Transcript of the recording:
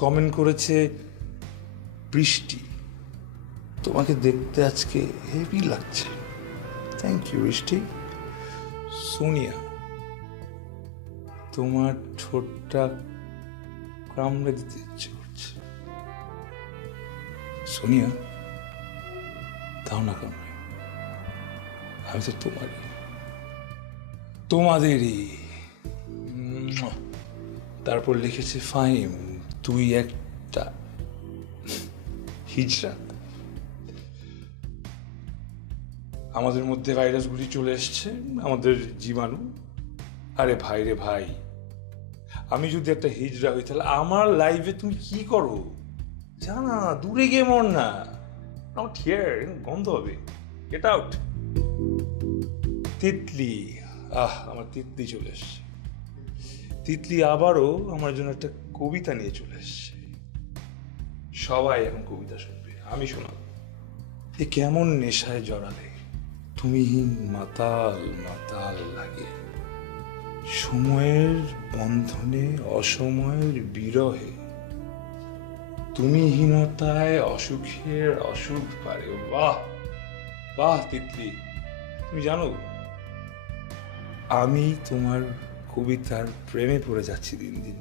Comment করেছে বৃষ্টি, তোমাকে দেখতে আজকে হেভি লাগছে। থ্যাংক ইউ বৃষ্টি। সোনিয়া, তোমার ঠোঁটটা কামড়ে দিতে ইচ্ছে করছে। সোনিয়া, দাও না কামড়ে, আমি তো তোমাদেরই। তারপর লিখেছে ফাহিম, তুই একটা হিজড়া। আমাদের মধ্যে ভাইরাসগুলি চলে এসছে, আমাদের জীবাণু। আরে ভাই রে ভাই, আমি যদি একটা হিজড়া হই তাহলে আমার লাইফে তুমি কি করো? জানা, দূরে গিয়ে মর না। নট হিয়ার, গন্ধ হবে। Get out. তিতলি, আমার তিতলি চলে এসছে। তিতলি আবারও আমার জন্য একটা কবিতা নিয়ে চলে এসছে। সবাই এখন কবিতা শুনবে, আমি শোনাবো। এ কেমন নেশায় জড়ালে, তুমিহীন মাতাল মাতাল লাগে। সময়ের বন্ধনে অসময়ের বিরহে, তুমিহীনতায় অসুখের অসুখ পারে। বাহ বাহ তিতলি, তুমি জানো আমি তোমার কবিতার প্রেমে পড়ে যাচ্ছি দিন দিন।